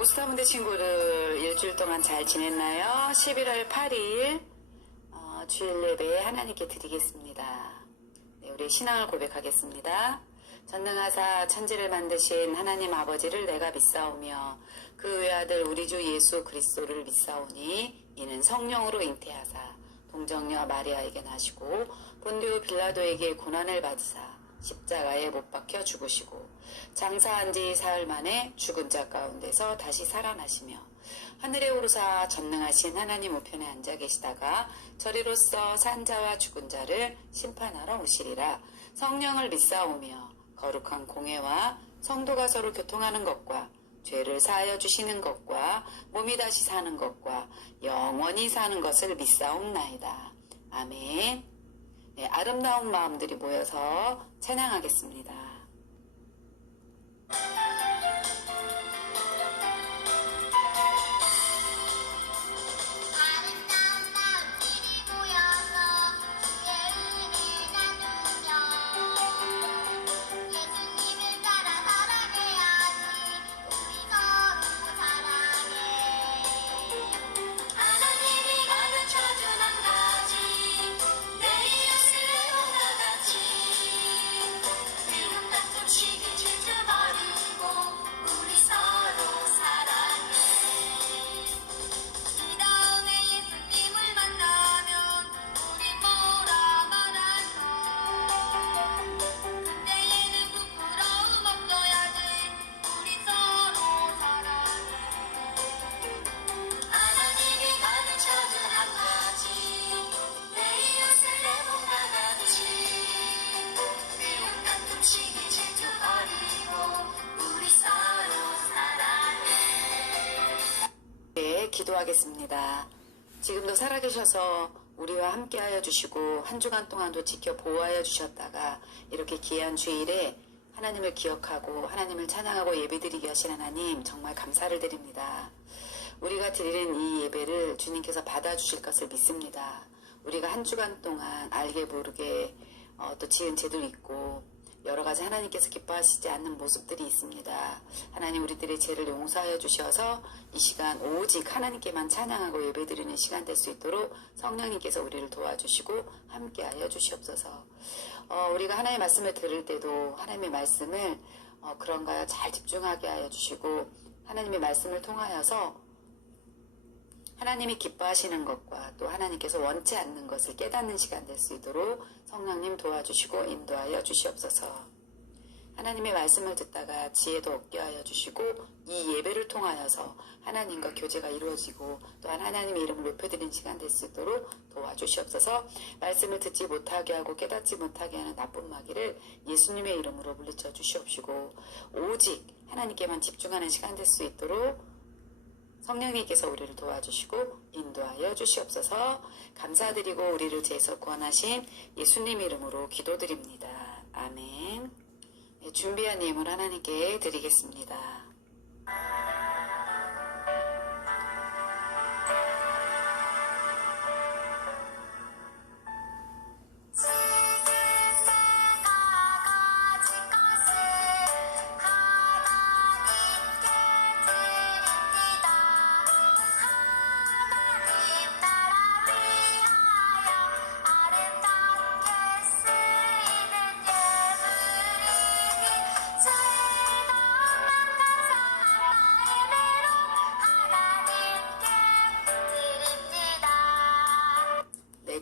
오스타문대 친구들 일주일 동안 잘 지냈나요? 11월 8일 주일 예배 하나님께 드리겠습니다. 네, 우리 신앙을 고백하겠습니다. 전능하사 천지를 만드신 하나님 아버지를 내가 믿사오며 그 외아들 우리 주 예수 그리스도를 믿사오니 이는 성령으로 잉태하사 동정녀 마리아에게 나시고 본디오 빌라도에게 고난을 받으사 십자가에 못 박혀 죽으시고 장사한 지 사흘 만에 죽은 자 가운데서 다시 살아나시며 하늘에 오르사 전능하신 하나님 우편에 앉아 계시다가 저리로서 산 자와 죽은 자를 심판하러 오시리라. 성령을 믿사오며 거룩한 공회와 성도가 서로 교통하는 것과 죄를 사하여 주시는 것과 몸이 다시 사는 것과 영원히 사는 것을 믿사옵나이다. 아멘. 네, 아름다운 마음들이 모여서 찬양하겠습니다. 기도하겠습니다. 지금도 살아계셔서 우리와 함께하여 주시고 한 주간 동안도 지켜 보호하여 주셨다가 이렇게 귀한 주일에 하나님을 기억하고 하나님을 찬양하고 예배드리게 하신 하나님 정말 감사를 드립니다. 우리가 드리는 이 예배를 주님께서 받아주실 것을 믿습니다. 우리가 한 주간 동안 알게 모르게 또 지은 죄도 있고 여러 가지 하나님께서 기뻐하시지 않는 모습들이 있습니다. 하나님 우리들의 죄를 용서하여 주셔서 이 시간 오직 하나님께만 찬양하고 예배드리는 시간 될 수 있도록 성령님께서 우리를 도와주시고 함께하여 주시옵소서. 우리가 하나님의 말씀을 들을 때도 하나님의 말씀을 그런가요? 잘 집중하게 하여 주시고 하나님의 말씀을 통하여서 하나님이 기뻐하시는 것과 또 하나님께서 원치 않는 것을 깨닫는 시간 될 수 있도록 성령님 도와주시고 인도하여 주시옵소서. 하나님의 말씀을 듣다가 지혜도 얻게 하여 주시고 이 예배를 통하여서 하나님과 교제가 이루어지고 또한 하나님의 이름을 높여드리는 시간 될 수 있도록 도와주시옵소서. 말씀을 듣지 못하게 하고 깨닫지 못하게 하는 나쁜 마귀를 예수님의 이름으로 물리쳐 주시옵시고 오직 하나님께만 집중하는 시간 될 수 있도록 성령님께서 우리를 도와주시고 인도하여 주시옵소서. 감사드리고 우리를 죄에서 구원하신 예수님 이름으로 기도드립니다. 아멘. 네, 준비한 예물 하나님께 드리겠습니다.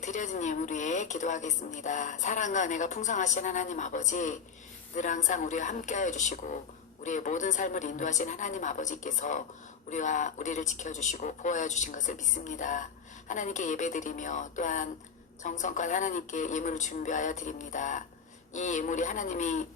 드려진 예물 위에 기도하겠습니다. 사랑과 은혜가 풍성하신 하나님 아버지, 늘 항상 우리와 함께하여 주시고 우리의 모든 삶을 인도하신 하나님 아버지께서 우리를 지켜주시고 보호하여 주신 것을 믿습니다. 하나님께 예배드리며 또한 정성껏 하나님께 예물을 준비하여 드립니다. 이 예물이 하나님이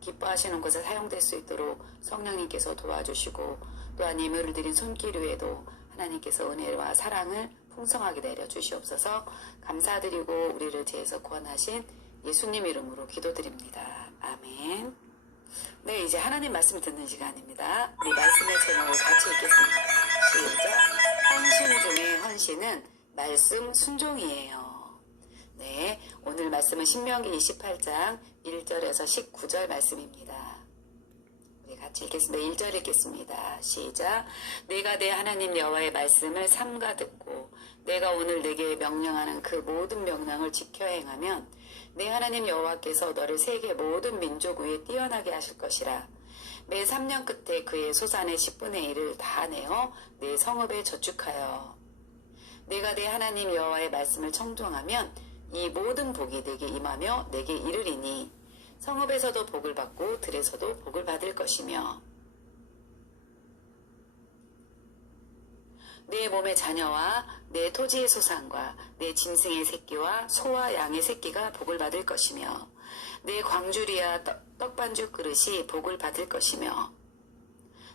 기뻐하시는 곳에 사용될 수 있도록 성령님께서 도와주시고 또한 예물을 드린 손길 위에도 하나님께서 은혜와 사랑을 풍성하게 내려주시옵소서. 감사드리고 우리를 죄에서 구원하신 예수님 이름으로 기도드립니다. 아멘. 네, 이제 하나님 말씀 듣는 시간입니다. 우리 말씀의 제목을 같이 읽겠습니다. 시작. 헌신 중에 헌신은 말씀 순종이에요. 네, 오늘 말씀은 신명기 28장 1절에서 19절 말씀입니다. 우리 같이 읽겠습니다. 1절 읽겠습니다. 시작. 내가 내 하나님 여호와의 말씀을 삼가 듣고 내가 오늘 내게 명령하는 그 모든 명령을 지켜 행하면 내 하나님 여호와께서 너를 세계 모든 민족 위에 뛰어나게 하실 것이라. 매 3년 끝에 그의 소산의 10분의 1을 다 내어 내 성읍에 저축하여 내가 내 하나님 여호와의 말씀을 청종하면 이 모든 복이 내게 임하며 내게 이르리니 성읍에서도 복을 받고 들에서도 복을 받을 것이며 내 몸의 자녀와 내 토지의 소산과 내 짐승의 새끼와 소와 양의 새끼가 복을 받을 것이며 내 광주리와 떡반죽 그릇이 복을 받을 것이며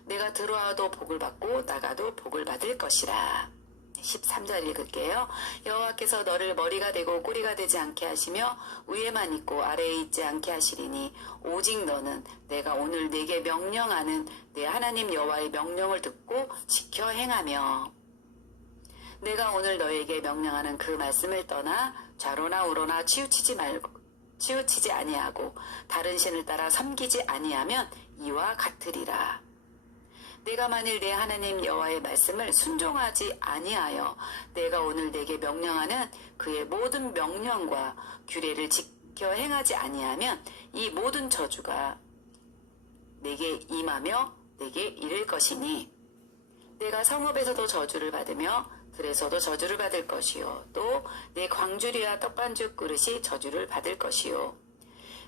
내가 들어와도 복을 받고 나가도 복을 받을 것이라. 13절 읽을게요. 여호와께서 너를 머리가 되고 꼬리가 되지 않게 하시며 위에만 있고 아래에 있지 않게 하시리니 오직 너는 내가 오늘 네게 명령하는 내 하나님 여호와의 명령을 듣고 지켜 행하며 내가 오늘 너에게 명령하는 그 말씀을 떠나 좌로나 우로나 치우치지 아니하고 다른 신을 따라 섬기지 아니하면 이와 같으리라. 내가 만일 내 하나님 여호와의 말씀을 순종하지 아니하여 내가 오늘 내게 명령하는 그의 모든 명령과 규례를 지켜 행하지 아니하면 이 모든 저주가 내게 임하며 내게 이를 것이니 내가 성읍에서도 저주를 받으며 들에서도 저주를 받을 것이요 또 내 광주리와 떡반죽 그릇이 저주를 받을 것이요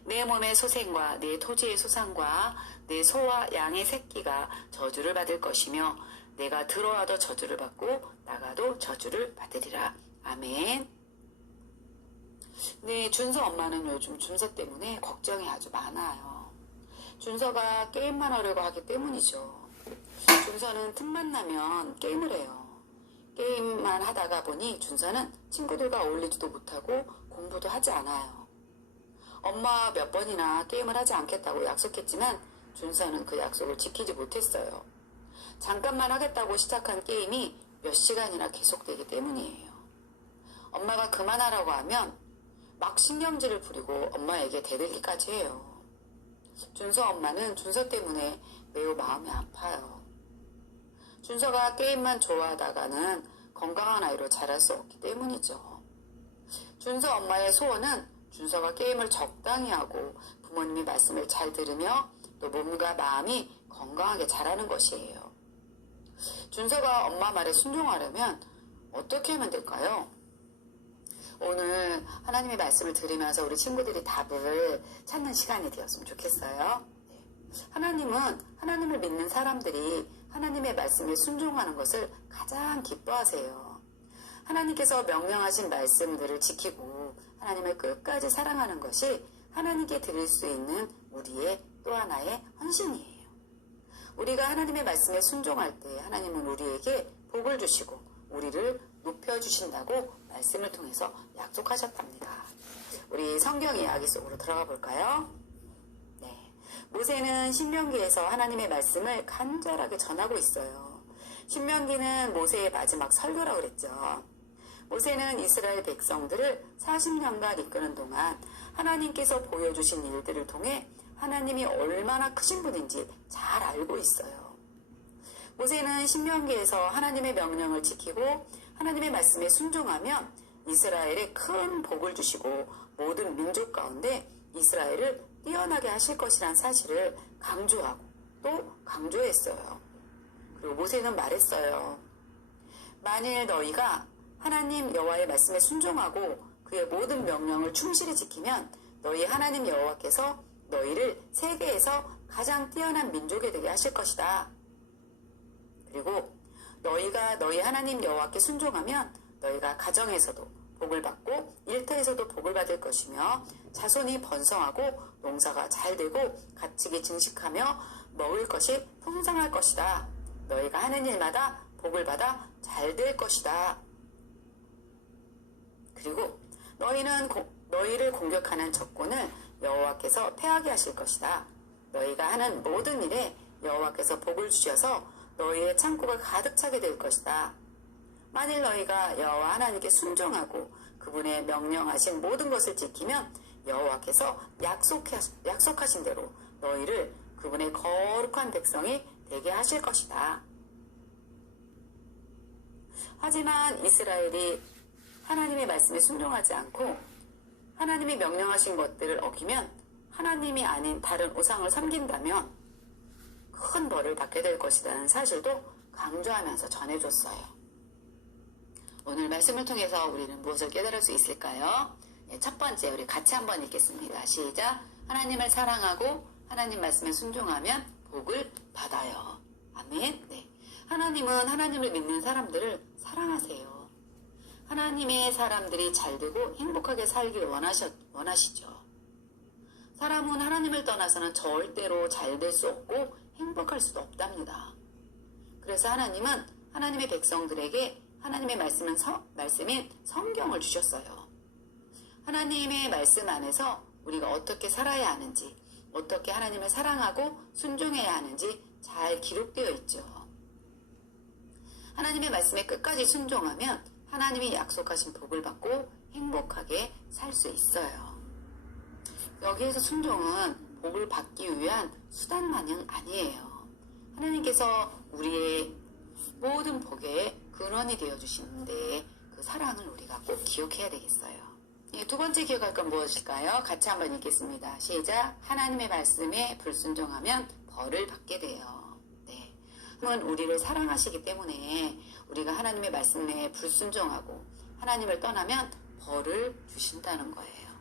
내 몸의 소생과 내 토지의 소산과 내 소와 양의 새끼가 저주를 받을 것이며 내가 들어와도 저주를 받고 나가도 저주를 받으리라. 아멘. 네, 준서 엄마는 요즘 준서 때문에 걱정이 아주 많아요. 준서가 게임만 하려고 하기 때문이죠. 준서는 틈만 나면 게임을 해요. 게임만 하다가 보니 준서는 친구들과 어울리지도 못하고 공부도 하지 않아요. 엄마와 몇 번이나 게임을 하지 않겠다고 약속했지만 준서는 그 약속을 지키지 못했어요. 잠깐만 하겠다고 시작한 게임이 몇 시간이나 계속되기 때문이에요. 엄마가 그만하라고 하면 막 신경질을 부리고 엄마에게 대들기까지 해요. 준서 엄마는 준서 때문에 매우 마음이 아파요. 준서가 게임만 좋아하다가는 건강한 아이로 자랄 수 없기 때문이죠. 준서 엄마의 소원은 준서가 게임을 적당히 하고 부모님의 말씀을 잘 들으며 또 몸과 마음이 건강하게 자라는 것이에요. 준서가 엄마 말에 순종하려면 어떻게 하면 될까요? 오늘 하나님의 말씀을 들으면서 우리 친구들이 답을 찾는 시간이 되었으면 좋겠어요. 하나님을 믿는 사람들이 하나님의 말씀에 순종하는 것을 가장 기뻐하세요. 하나님께서 명령하신 말씀들을 지키고 하나님을 끝까지 사랑하는 것이 하나님께 드릴 수 있는 우리의 또 하나의 헌신이에요. 우리가 하나님의 말씀에 순종할 때 하나님은 우리에게 복을 주시고 우리를 높여주신다고 말씀을 통해서 약속하셨답니다. 우리 성경 이야기 속으로 들어가 볼까요? 네, 모세는 신명기에서 하나님의 말씀을 간절하게 전하고 있어요. 신명기는 모세의 마지막 설교라고 그랬죠. 모세는 이스라엘 백성들을 40년간 이끄는 동안 하나님께서 보여주신 일들을 통해 하나님이 얼마나 크신 분인지 잘 알고 있어요. 모세는 신명기에서 하나님의 명령을 지키고 하나님의 말씀에 순종하면 이스라엘에 큰 복을 주시고 모든 민족 가운데 이스라엘을 뛰어나게 하실 것이란 사실을 강조하고 또 강조했어요. 그리고 모세는 말했어요. 만일 너희가 하나님 여호와의 말씀에 순종하고 그의 모든 명령을 충실히 지키면 너희 하나님 여호와께서 너희를 세계에서 가장 뛰어난 민족이 되게 하실 것이다. 그리고 너희가 너희 하나님 여호와께 순종하면 너희가 가정에서도 복을 받고 일터에서도 복을 받을 것이며 자손이 번성하고 농사가 잘 되고 가축이 증식하며 먹을 것이 풍성할 것이다. 너희가 하는 일마다 복을 받아 잘 될 것이다. 그리고 너희를 공격하는 적군을 여호와께서 패하게 하실 것이다. 너희가 하는 모든 일에 여호와께서 복을 주셔서 너희의 창고가 가득 차게 될 것이다. 만일 너희가 여호와 하나님께 순종하고 그분의 명령하신 모든 것을 지키면 여호와께서 약속하신 대로 너희를 그분의 거룩한 백성이 되게 하실 것이다. 하지만 이스라엘이 하나님의 말씀에 순종하지 않고 하나님이 명령하신 것들을 어기면, 하나님이 아닌 다른 우상을 섬긴다면 큰 벌을 받게 될 것이라는 사실도 강조하면서 전해줬어요. 오늘 말씀을 통해서 우리는 무엇을 깨달을 수 있을까요? 첫 번째, 우리 같이 한번 읽겠습니다. 시작. 하나님을 사랑하고 하나님 말씀에 순종하면 복을 받아요. 아멘. 네. 하나님은 하나님을 믿는 사람들을 사랑하세요. 하나님의 사람들이 잘되고 행복하게 살길 원하시죠. 사람은 하나님을 떠나서는 절대로 잘될 수 없고 행복할 수도 없답니다. 그래서 하나님은 하나님의 백성들에게 하나님의 말씀인 성경을 주셨어요. 하나님의 말씀 안에서 우리가 어떻게 살아야 하는지, 어떻게 하나님을 사랑하고 순종해야 하는지 잘 기록되어 있죠. 하나님의 말씀에 끝까지 순종하면 하나님이 약속하신 복을 받고 행복하게 살 수 있어요. 여기에서 순종은 복을 받기 위한 수단만은 아니에요. 하나님께서 우리의 모든 복의 근원이 되어주시는데 그 사랑을 우리가 꼭 기억해야 되겠어요. 두 번째 기억할 건 무엇일까요? 같이 한번 읽겠습니다. 시작. 하나님의 말씀에 불순종하면 벌을 받게 돼요. 네. 하나님은 우리를 사랑하시기 때문에 우리가 하나님의 말씀에 불순종하고 하나님을 떠나면 벌을 주신다는 거예요.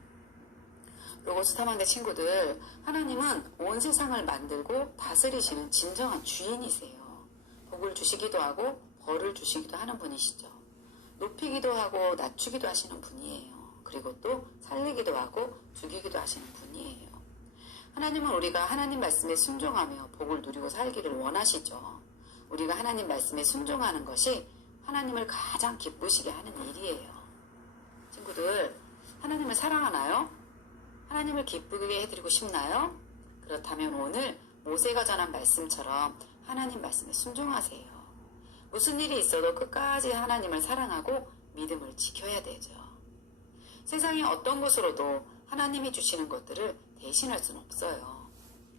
로고스 탐험대 친구들, 하나님은 온 세상을 만들고 다스리시는 진정한 주인이세요. 복을 주시기도 하고 벌을 주시기도 하는 분이시죠. 높이기도 하고 낮추기도 하시는 분이에요. 그리고 또 살리기도 하고 죽이기도 하시는 분이에요. 하나님은 우리가 하나님 말씀에 순종하며 복을 누리고 살기를 원하시죠. 우리가 하나님 말씀에 순종하는 것이 하나님을 가장 기쁘시게 하는 일이에요. 친구들, 하나님을 사랑하나요? 하나님을 기쁘게 해드리고 싶나요? 그렇다면 오늘 모세가 전한 말씀처럼 하나님 말씀에 순종하세요. 무슨 일이 있어도 끝까지 하나님을 사랑하고 믿음을 지켜야 되죠. 세상의 어떤 곳으로도 하나님이 주시는 것들을 대신할 수는 없어요.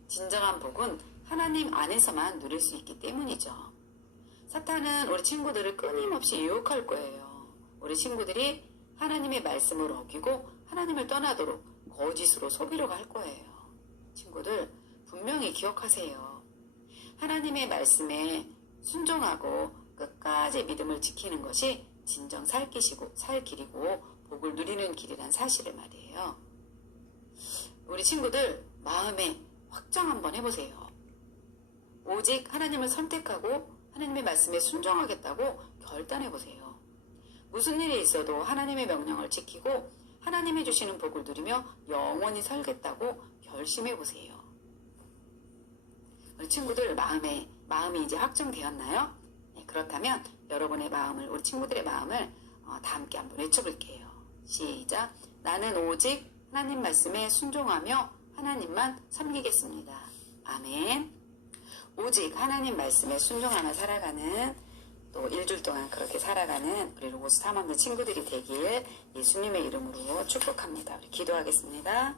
진정한 복은 하나님 안에서만 누릴 수 있기 때문이죠. 사탄은 우리 친구들을 끊임없이 유혹할 거예요. 우리 친구들이 하나님의 말씀을 어기고 하나님을 떠나도록 거짓으로 속이려고 할 거예요. 친구들, 분명히 기억하세요. 하나님의 말씀에 순종하고 끝까지 믿음을 지키는 것이 진정 살 길이고 복을 누리는 길이란 사실을 말이에요. 우리 친구들, 마음에 확정 한번 해보세요. 오직 하나님을 선택하고 하나님의 말씀에 순종하겠다고 결단해보세요. 무슨 일이 있어도 하나님의 명령을 지키고 하나님이 주시는 복을 누리며 영원히 살겠다고 결심해보세요. 우리 친구들 마음이 이제 확정되었나요? 네, 그렇다면 여러분의 마음을, 우리 친구들의 마음을 다 함께 한번 외쳐볼게요. 시작. 나는 오직 하나님 말씀에 순종하며 하나님만 섬기겠습니다. 아멘. 오직 하나님 말씀에 순종하며 살아가는, 또 일주일 동안 그렇게 살아가는 우리 로고스 탐험대 친구들이 되길 예수님의 이름으로 축복합니다. 우리 기도하겠습니다.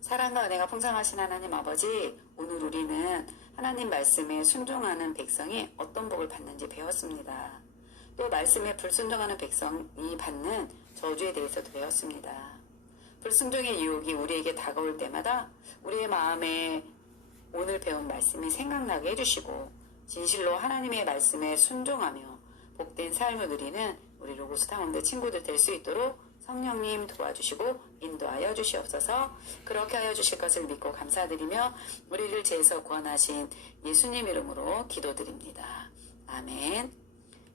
사랑과 은혜가 풍성하신 하나님 아버지, 오늘 우리는 하나님 말씀에 순종하는 백성이 어떤 복을 받는지 배웠습니다. 또 말씀에 불순종하는 백성이 받는 저주에 대해서도 배웠습니다. 불순종의 유혹이 우리에게 다가올 때마다 우리의 마음에 오늘 배운 말씀이 생각나게 해주시고 진실로 하나님의 말씀에 순종하며 복된 삶을 누리는 우리 로고스 탐험대 친구들 될 수 있도록 성령님 도와주시고 인도하여 주시옵소서. 그렇게 하여 주실 것을 믿고 감사드리며 우리를 죄에서 구원하신 예수님 이름으로 기도드립니다. 아멘.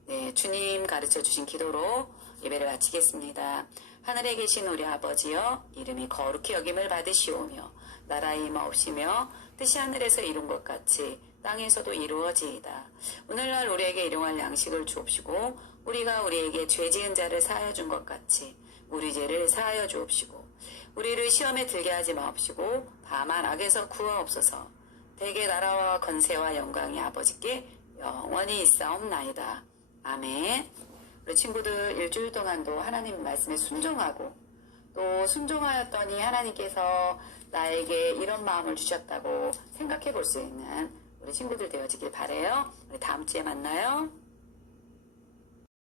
네, 주님 가르쳐 주신 기도로 예배를 마치겠습니다. 하늘에 계신 우리 아버지여, 이름이 거룩히 여김을 받으시오며 나라의 임하옵시며 뜻이 하늘에서 이룬 것 같이 땅에서도 이루어지이다. 오늘날 우리에게 일용할 양식을 주옵시고 우리가 우리에게 죄 지은 자를 사하여 준 것 같이 우리 죄를 사하여 주옵시고 우리를 시험에 들게 하지 마옵시고 다만 악에서 구하옵소서. 대개 나라와 건세와 영광이 아버지께 영원히 있사옵나이다. 아멘. 우리 친구들 일주일 동안도 하나님 말씀에 순종하고 또 순종하였더니 하나님께서 나에게 이런 마음을 주셨다고 생각해 볼 수 있는 우리 친구들 되어지길 바래요. 우리 다음 주에 만나요.